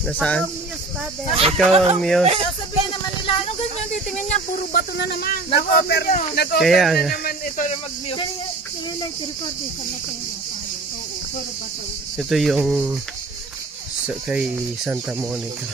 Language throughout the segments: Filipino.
Nasaan? Ikaw ang Muse. Sabihin naman nila, ano ganyan, titingnan niya, puro bato na naman. Nag-offer na naman ito na mag-Muse. Ito yung kay Santa Monica.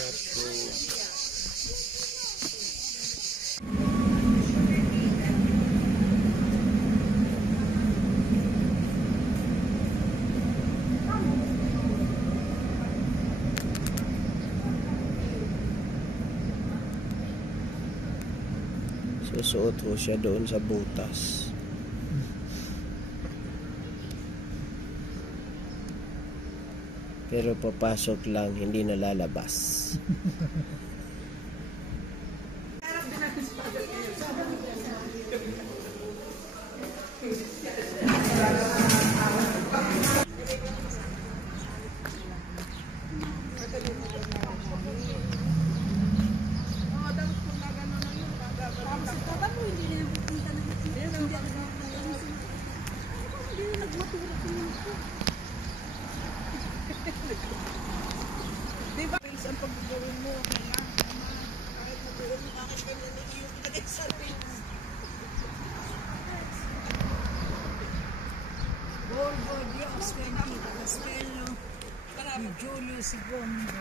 Susuot ko siya doon sa butas. Pero papasok lang, hindi nalalabas. Diba? Ang paggagawin mo, kahit natuloy mo, kahit ganyan na yung pinag-exercise. Borgo Dios, Bendito, Castello, di Julio Segundo,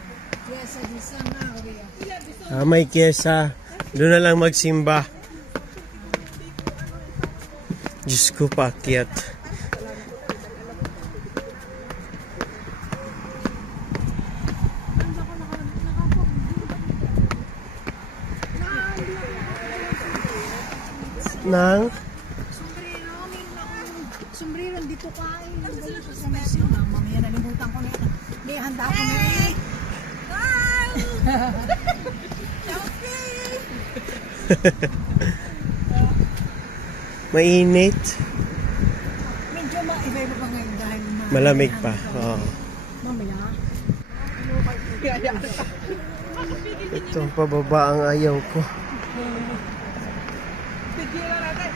Chiesa di San Aurea. May kyesa. Doon na lang magsimba. Diyos ko, paakyat. Nang? Sombrero, dito kain. Mamaya nalimutan ko na ito. Hindi, handa ko na rin. Mainit. Medyo iba-iba pa ngayon dahil Malamig pa. Oo. mamaya. Ito, pababa ang ayaw ko. Tigilan natin.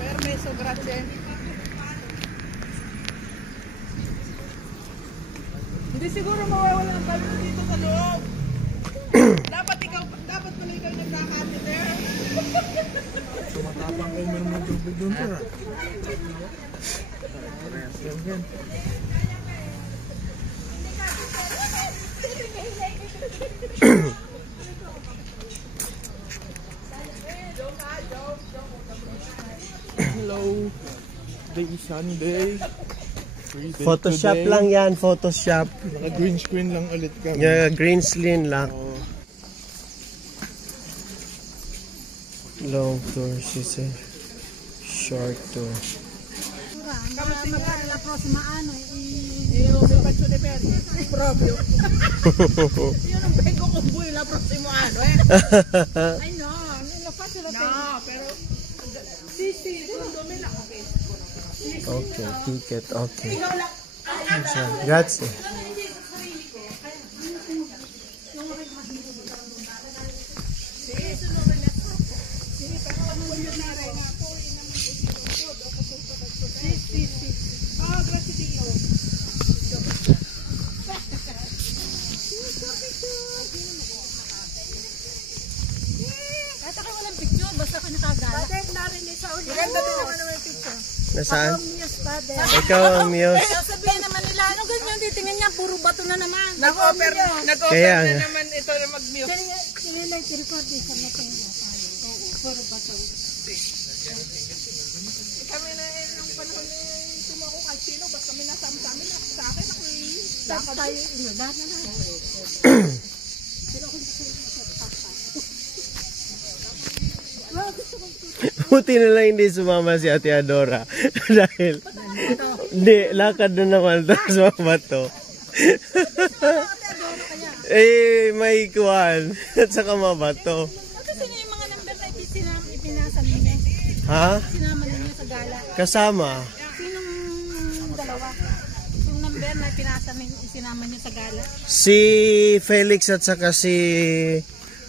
Permeso, grazie. Hindi siguro mawawala ang balon dito sa loob. dapat pala ikaw nagkakati there. Sumatapang kayo meron ng tubig doon sir. Hello. Today is Sunday. Photoshop lang yan, Photoshop. Naka green screen lang ulit kami. Yeah, green screen lang. Long tour, she said. Short tour. Magkano la prossima anno Io mi faccio dei perni. Proprio. Io non vengo con voi la prossimo anno, Ay no, lo faccio lo No, pero sì, secondo me la capisco. Okay, ticket, okay. So, grazie. Oh, grazie Dio. Kahit ako walang picture, basta ka nakagala. Maganda din naman yung picture. Nasaan? Muse padre. Ikaw ang Muse. Sabihin naman nila, ano ganyan, titingnan niya, puro bato na naman. Nag-offer Kaya na nga. naman ito na mag-Muse. Nila i-record din sa natin. Oo, puro bato. Kami na yung panahon na tumako kay sino, basta kami nasama-sami na sa akin, ako Dapat tayo, lahat na na. Buti na lang hindi sumama si Ate Adora. Dahil, hindi, lakad na naman. Tapos mabato. Eh, may kuwan. At saka mabato. Kasi na yung mga number na ipinasa ninyo. Ha? Sinama ninyo sa gala. Kasama. Sinong dalawa? Yung number na isinama niyo sa gala? Si Felix at saka si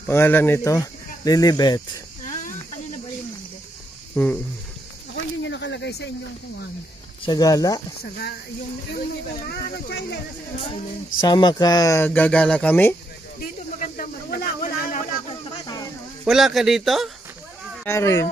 pangalan nito, Lilibet. Kanina ba yung number? Ako yun yung nakalagay sa inyong kuwan. Sa gala? Yung China na sila. Sama ka gagala kami? Dito maganda. Wala akong bata. Wala ka dito? Karin.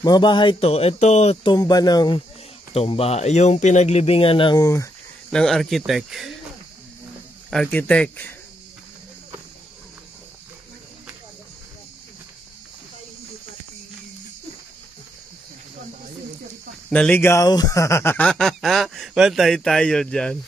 Mga bahay to, ito tumba ng yung pinaglibingan ng architect. Naligaw. Patay tayo dyan.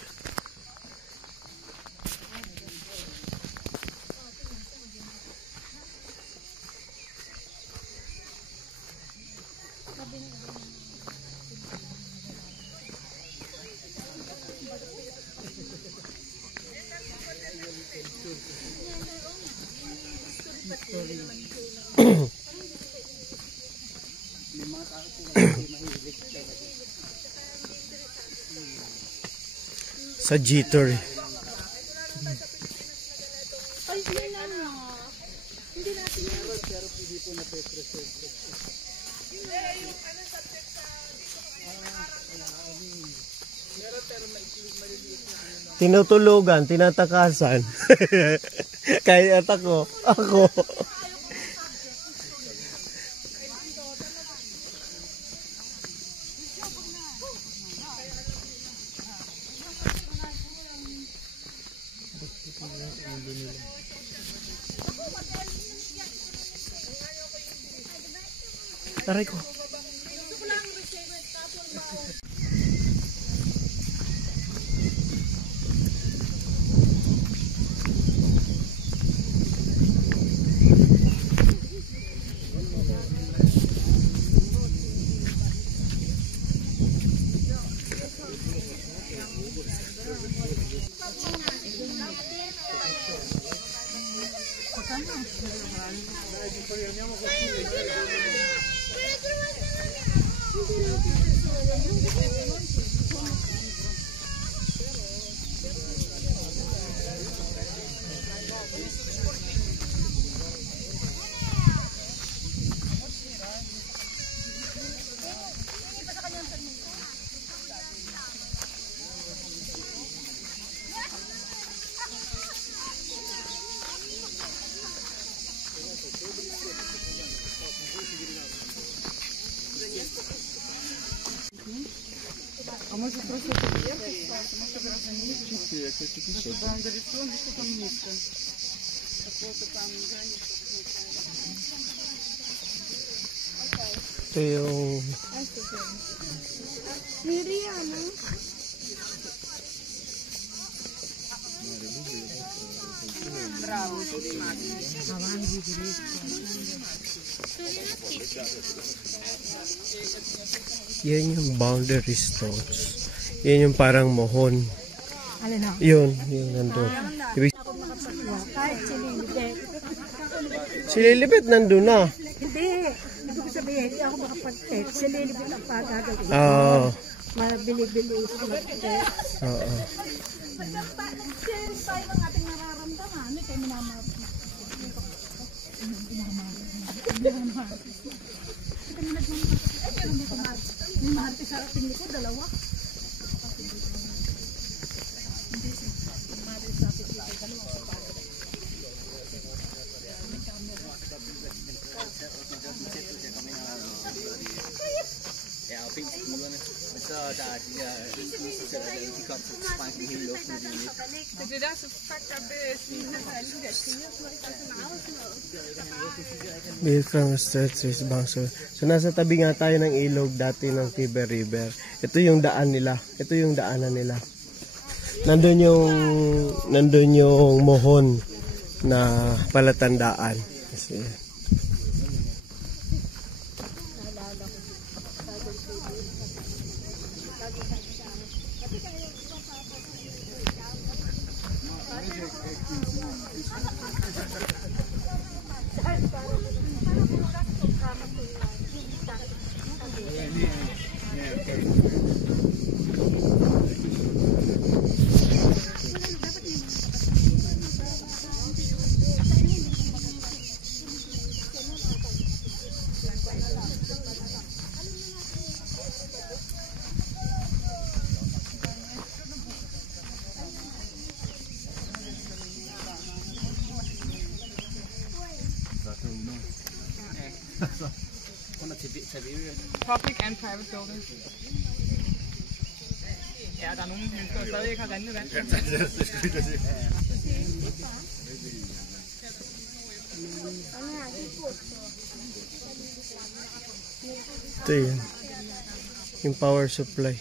Sa G-Tour. Tinutulugan, tinatakasan. Kaya ako. Taray ko. А может просто подъехать, может гражданин? Что там горячо, что там низко. Какого-то там граница. Ito yung... Yan yung boundary stones. Yan yung parang mohon. Alin na? Yun nandun. Kahit sililibet. Si Lilibet nandun na. Hindi ko sabihin, hindi ako makapag-text. Sililibet ang pagagawin. Oo. Mabili-bili sa mag-text. Oo. Sharing tayo ng ating nararamdaman. Ano kayo minamahal? May maharte sa ating likod, dalawa. Hindi, maharte sa ating Det er der, så fucked up snigene for alle de der kriger, så det er så meget sådan noget. Built from a straight Swiss bangso. So nasa tabi nga tayo ng ilog dati ng Tiber River. Ito yung daan nila. Ito yung daanan nila. Nandun yung mohon na palatandaan. Kasi Public and private buildings. Ja, der er nogle mennesker, der stadig ikke har rindende vand. ito yun. Yung power supply.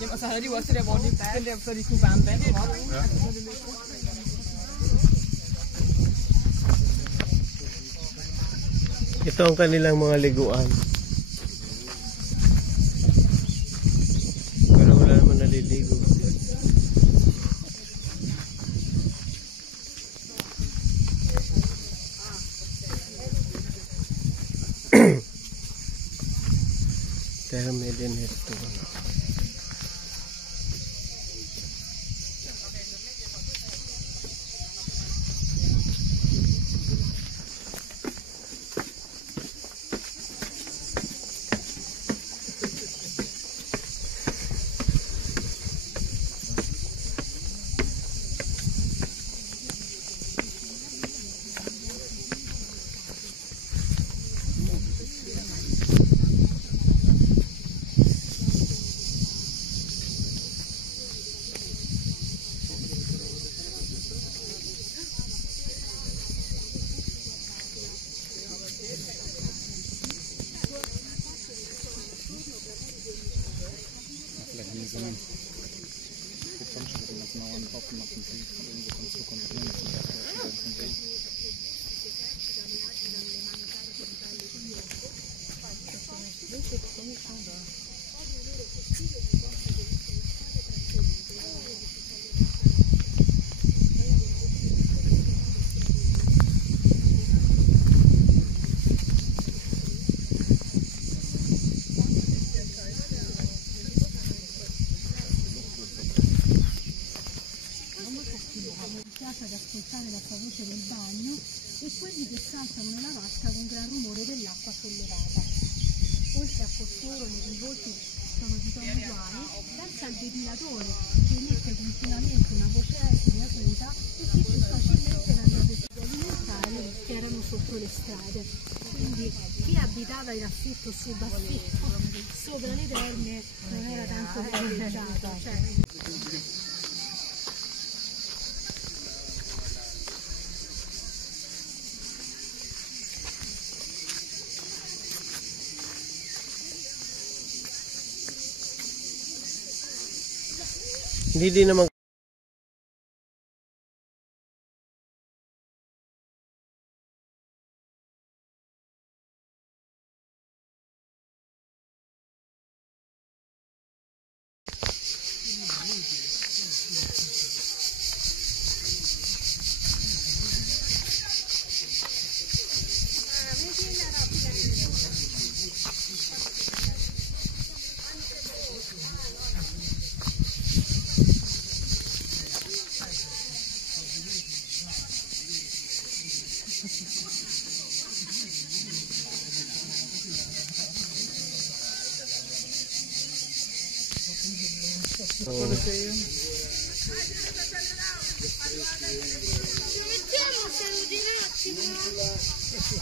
Jamen, og så havde de jo også det der, hvor de, den der, så de kunne varme vand op. Ja. Ito ang kanilang mga liguan. Pero wala naman naliligo. Pero may din ito. Ad ascoltare la sua voce del bagno e quelli che saltano nella vasca con gran rumore dell'acqua sollevata. Oltre a costoro le rivolti sono di tono uguale, pensa al ventilatore che emette continuamente una voce etica acuta e che più facilmente rende possibile alimentari che erano sotto le strade. Quindi chi abitava in affitto subaffitto sopra le terme non era tanto privilegiato. Hindi din naman Para sa iyo.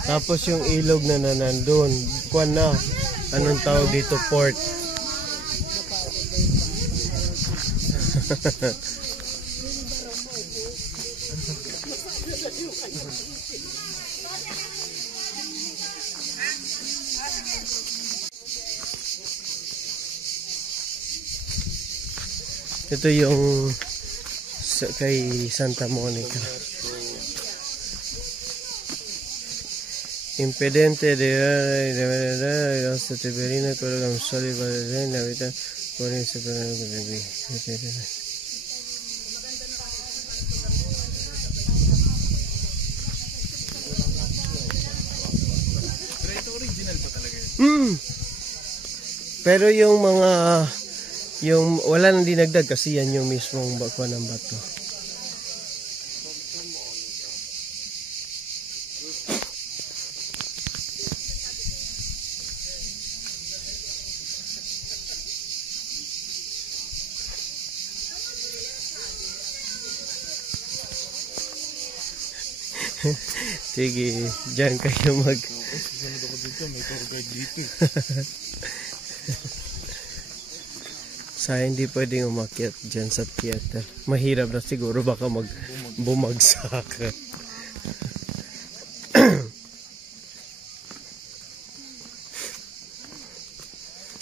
Tapos yung ilog na nandun, kuwan na, anong tawag dito, port. Ito yung kay Santa Monica. Impedente de hasta Tiberina con la soli para la vida por eso para Ito original pa talaga yun. Pero yung wala nang dinagdag kasi yan yung mismong bakwa ng bato. Sige, dyan kayo mag... Susunod ako dito, may tour guide dito. Sa hindi pwedeng umakyat dyan sa theater. Mahirap na siguro, baka bumagsak.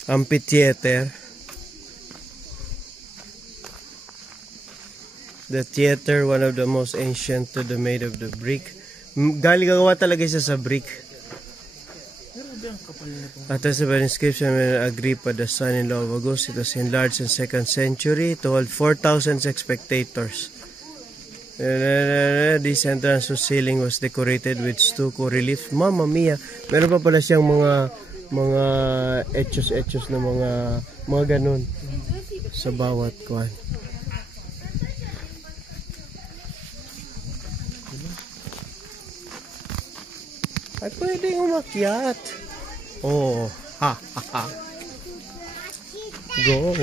Amphitheater. The theater, one of the most ancient to the made of the brick. Galing gawa talaga siya sa brick. At as an inscription, Agrippa, the son-in-law of Augustus, it was enlarged in 2nd century to hold 4,000 spectators. This entrance to ceiling was decorated with stucco relief. Mamma mia! Meron pa pala siyang mga etchos na mga ganun sa bawat kuwan. Ay, pwedeng umakyat. Oh, ha, ha, ha. Go.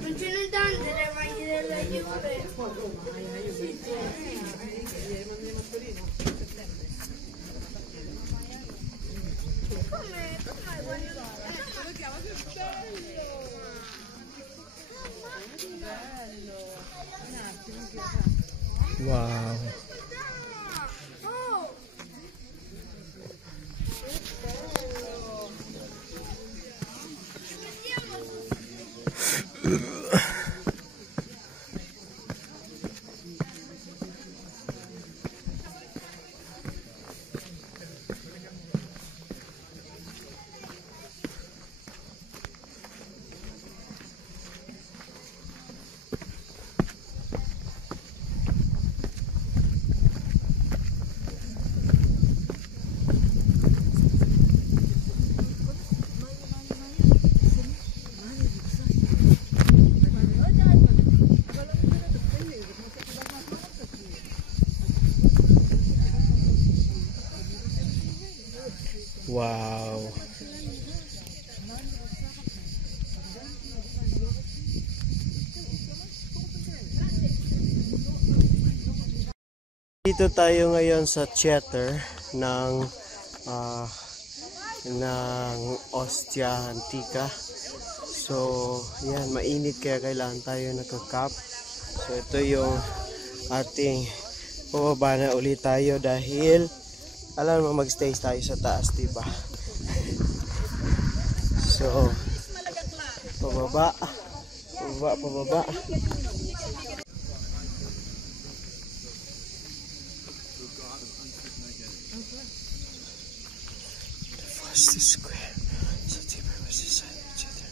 Non ce ne danno delle maglie della Juve. Wow. Wow. Dito tayo ngayon sa theater ng Ostia Antica. So, yan, mainit kaya kailangan tayo nagka-cap. So, ito yung ating pababa na ulit tayo dahil alam mo magstay tayo sa taas, diba? So, pababa. The square. So, Tiber was decided to the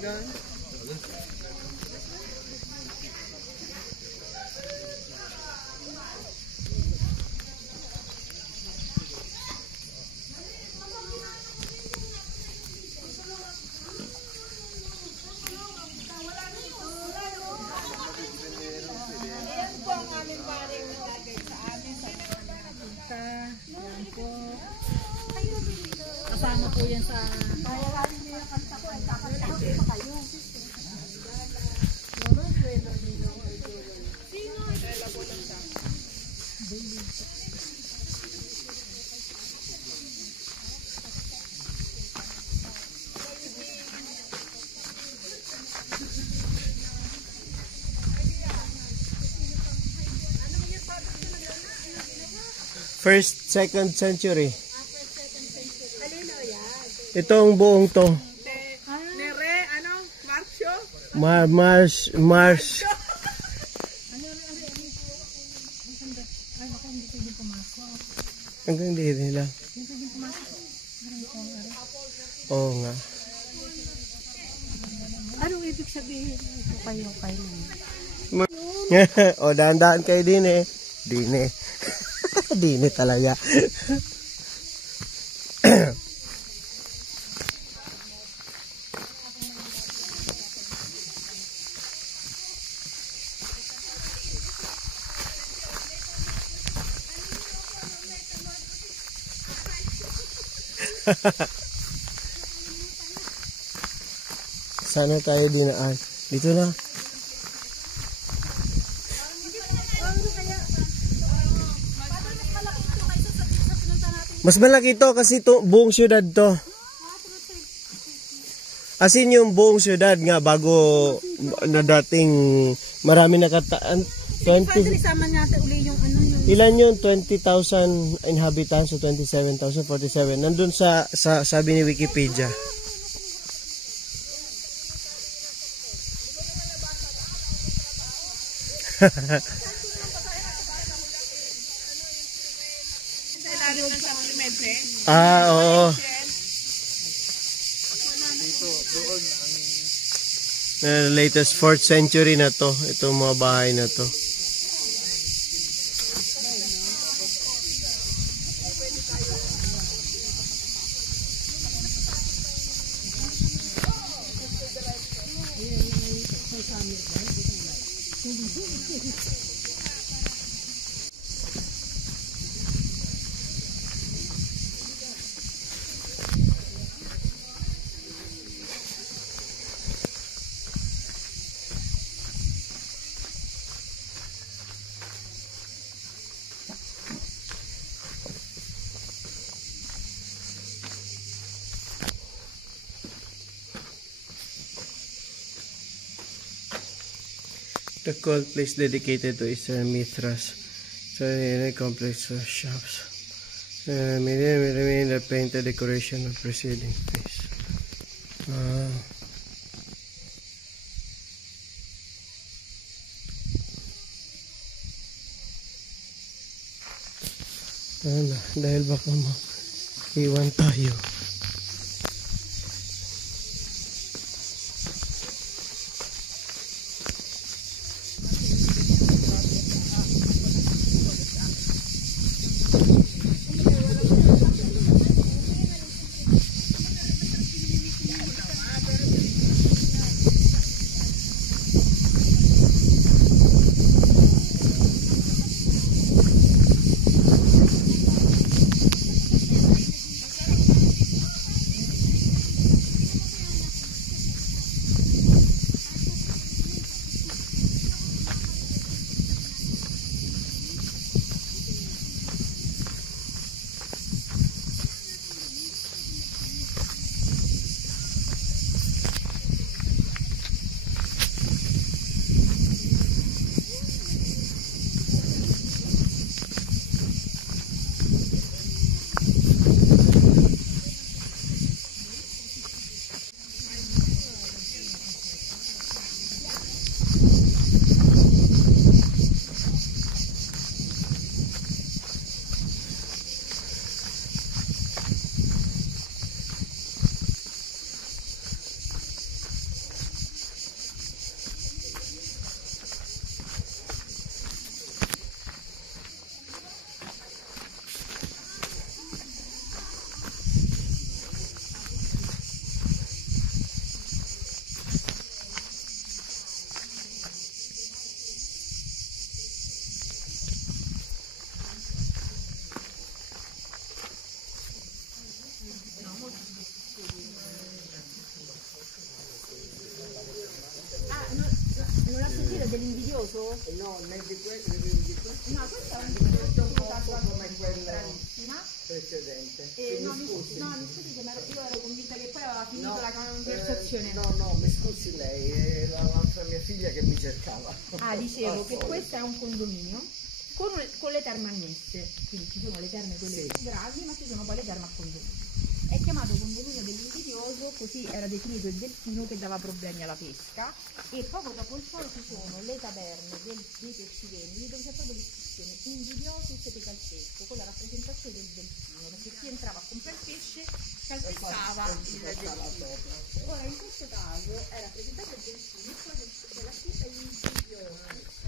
Yan po. Kasama po yan sa... First, second century. Itong buong to. Nere, ano? Marcio? Marsh. Hanggang di nila. Oo nga. Anong ibig sabihin? Kayo. O, dahan-dahan kayo din eh. Din eh. Din eh talaga. Sana tayo dinaan. Dito na. Mas malaki to kasi to, buong syudad to. Asin yung buong syudad nga bago na dating marami nakataan. 20, Isama natin uli yung ano yung... ilan yun? 20,000 inhabitants o 27,047. Nandun sa sabi ni Wikipedia. Oo. Latest 4th century na to. Itong mga bahay na to. The cult place dedicated to Eastern Mithras. So, in a complex of shops. Remain the painted decoration of preceding place. Dahil baka iwan tayo. invidioso? No, né di questo, né di questo. No, questo è un po' come quello precedente. No, mi scusi, ma io ero convinta che poi aveva finito la conversazione. No, mi scusi lei, è l'altra mia figlia che mi cercava. Ah, dicevo che questo è un condominio con le terme annesse, quindi ci sono le terme quelle grandi, ma ci sono poi le terme a condominio. È chiamato condominio dell'invidioso, così era definito il delfino che dava problemi alla pesca, e poco dopo il suolo ci sono le taverne dei pescivendoli dove c'è proprio l'iscrizione invidioso siete calcetto, con la rappresentazione del delfino, perché chi entrava a comprare il pesce calpestava il delfino. Ora in questo caso è rappresentato il delfino e poi c'è la scritta invidioso.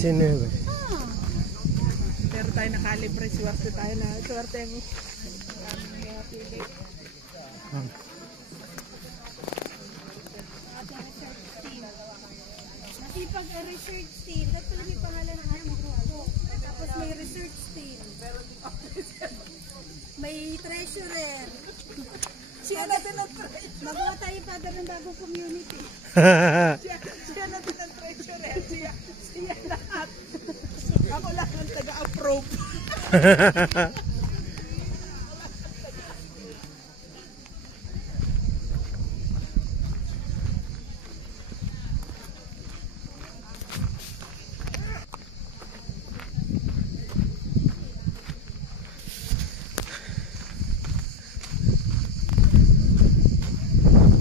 Pero tayo nakalibre, swerte tayo na. Swerte yung pili. Masipag research team. Dapat may pangalan ng ano mo. Tapos may research team. May treasurer. Siya natin ang treasurer. Magawa tayo father ng bagong community. Siya natin ang treasurer. Siya lahat. Ako lang ang taga-approve.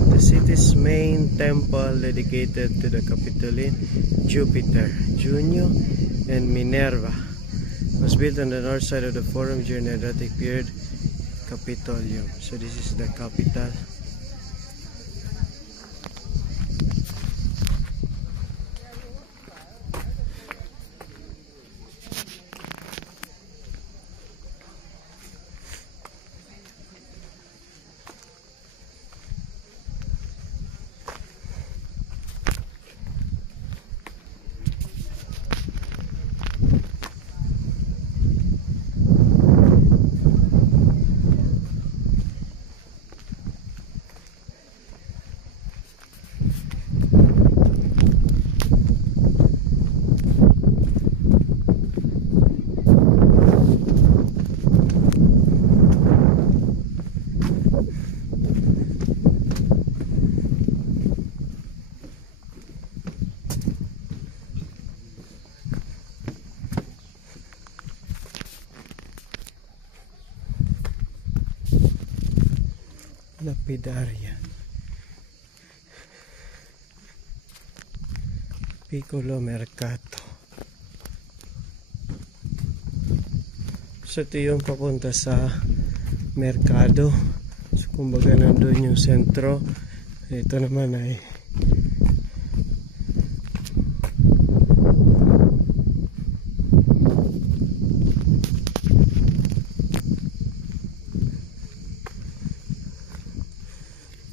The city's main temple dedicated to the Capitoline Jupiter, Juno, and Minerva was built on the north side of the Forum during the Adriatic period, Capitolium. So this is the capital. Lapidaria. Piccolo Mercato. So ito yung papunta sa merkado. So kumbaga nandun yung sentro. Ito naman ay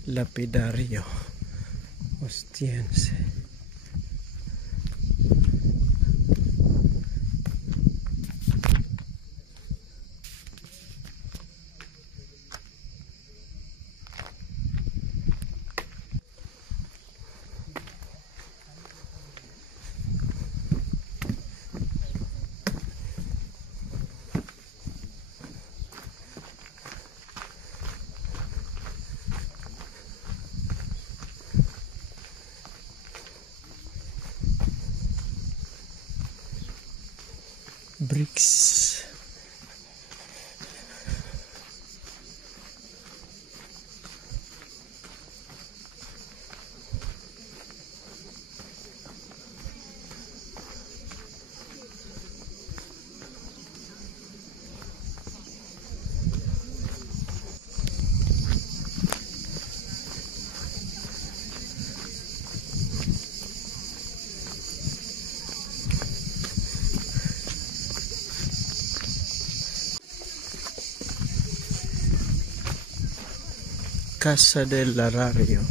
lapidario Ostiense. Bricks. Casa del Larario.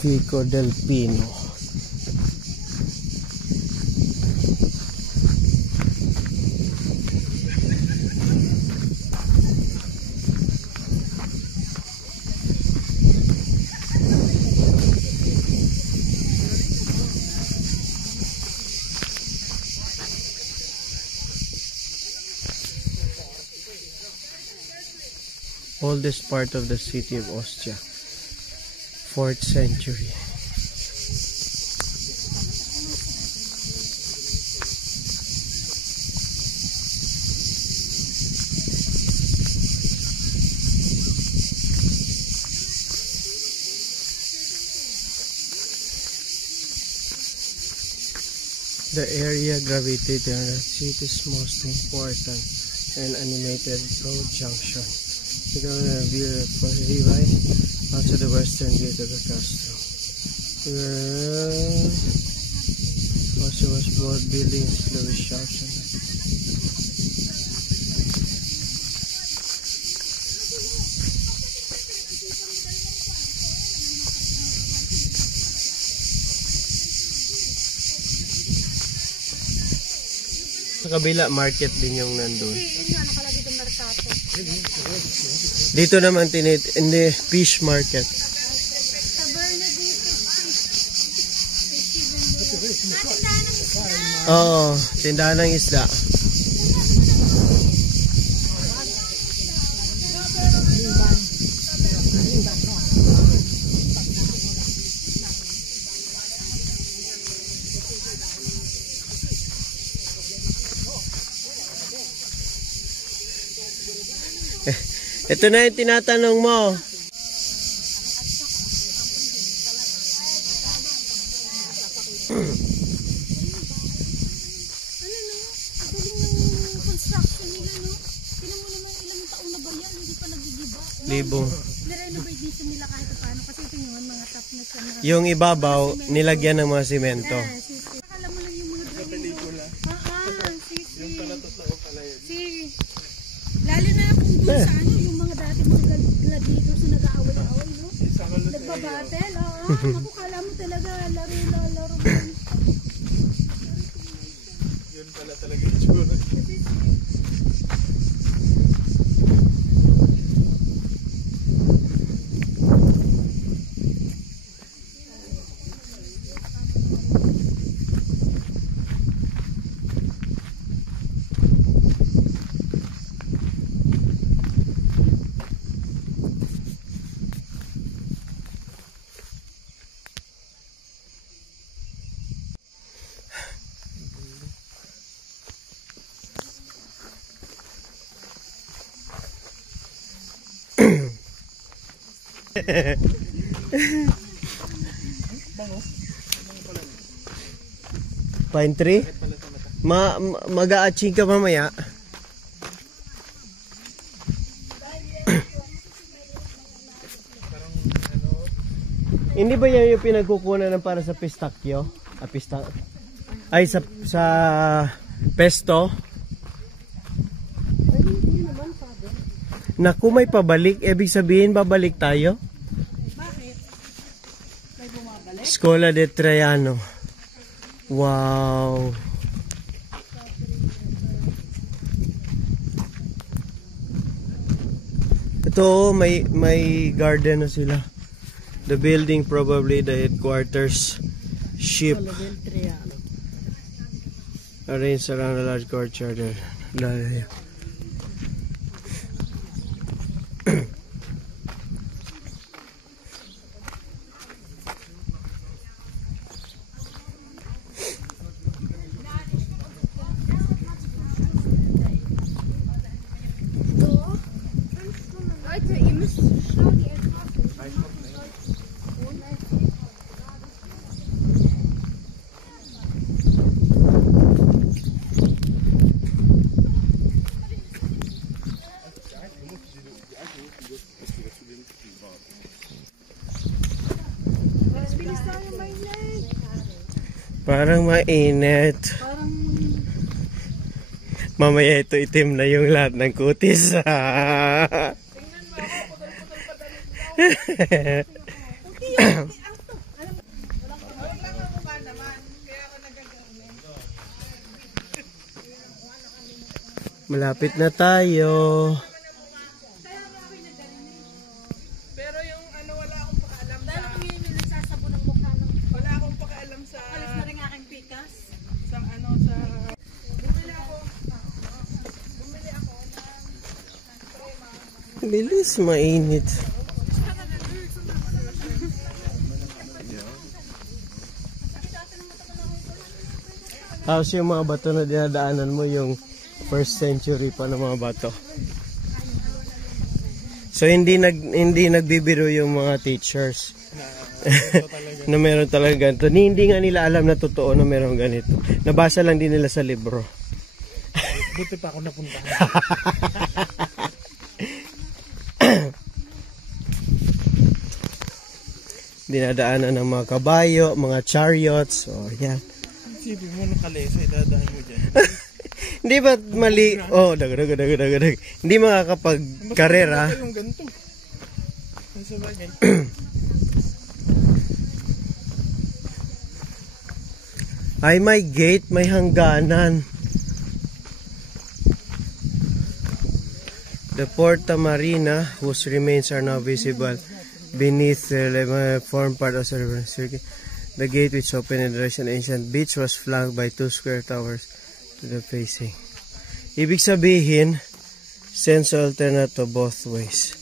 Vico del Pino. Oldest part of the city of Ostia, 4th century. The area gravitated on the city's most important and animated road junction. We're going to view the Rivaj onto the western gate of the castle. Also was both buildings Louis Sharpson. Sa kabila, market din yung nandun. Nakalagay itong merkato. Dito naman hindi fish market. Sa Bernadette Street. Oo, tindahan ng isda. Ito na yung tinatanong mo. Construction nila, no? Tinan mo naman ilang taon na ba yan, hindi pa nagigiba. Libo. Nirenovate dito nila kahit paano kasi ito yun, mga top na siya. Yung ibabaw, nilagyan ng mga simento. Akala mo lang yung mga pelikula. Yung talatot na pala yun. Lalo na kung doon sa ano, yung mga dati mga gladiators na nag-aaway-aaway, no? Nagbabattle, oo. Naku, kala mo talaga, laro. Yun pala talaga yung tsura. Pine tree? Mag-a-aching ka mamaya. Hindi ba yan yung pinagkukunan ng para sa pistakyo? Ay, sa pesto? Naku, may pabalik. Ibig sabihin, babalik tayo? Bakit? May bumabalik? Scuola de Traiano. Wow. Ito, may garden na sila. The building probably the headquarters ship arranged around a large courtyard. Leute, ihr müsst schlau die Entfassung. Parang mainit. Parang Mamaya ito itim na yung lahat ng kutis. Malapit na tayo. pero yung ano wala akong pakialam sa Dahil kung yun yung nagsasabon ng mukha ng wala akong pakialam sa alis na rin aking pikas. sa ano sa bumili ako Bilis, mainit. Tapos yung mga bato na dinadaanan mo, yung first century pa ng mga bato. So hindi nagbibiro yung mga teachers na meron talaga ganito. Hindi nga nila alam na totoo na meron ganito. Nabasa lang din nila sa libro. Buti pa ako napunta. Dinadaanan ng mga kabayo, mga chariots. O yan. Isipin mo nung kalesa, idadaan mo dyan. Hindi ba mali? Oh, dag. Hindi makakapag-karera. Yung ganito. Ang sabagay. Ay, may gate, may hangganan. The Porta Marina, whose remains are now visible beneath the form part of the circuit. The gate, which opened in the direction of ancient beach, was flanked by 2 square towers to the facing. Ibig sabihin, sense alternate to both ways.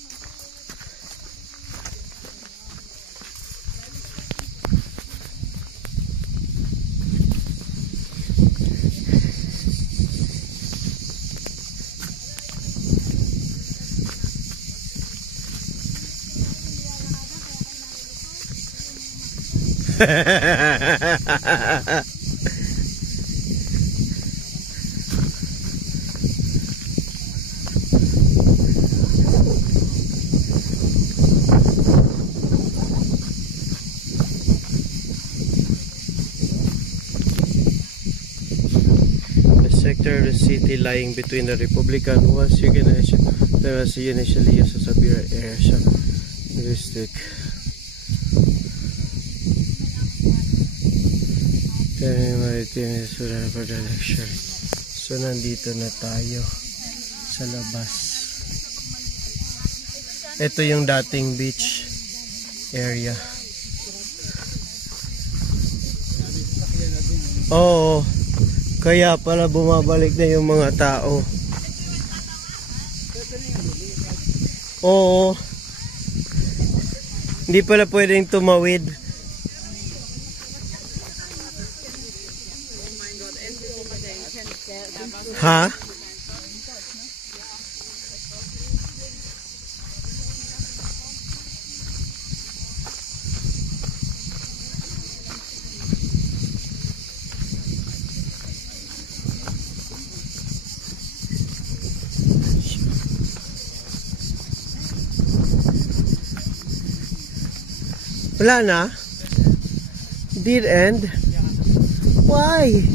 Sector of the city lying between the Republican was initially used as a beer area district. So nandito na tayo sa labas. Ito yung dating beach area. Oo. Kaya pala bumabalik na yung mga tao. Oo. Hindi pala pwedeng tumawid. Ha? Wala na? Dead end? Why?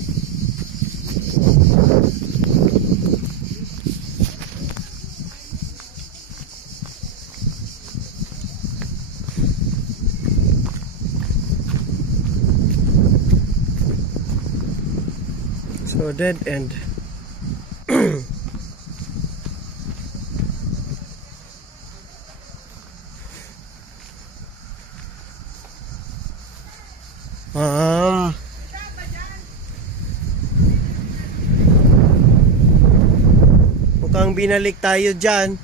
So dead end. Mukhang binalik tayo dyan.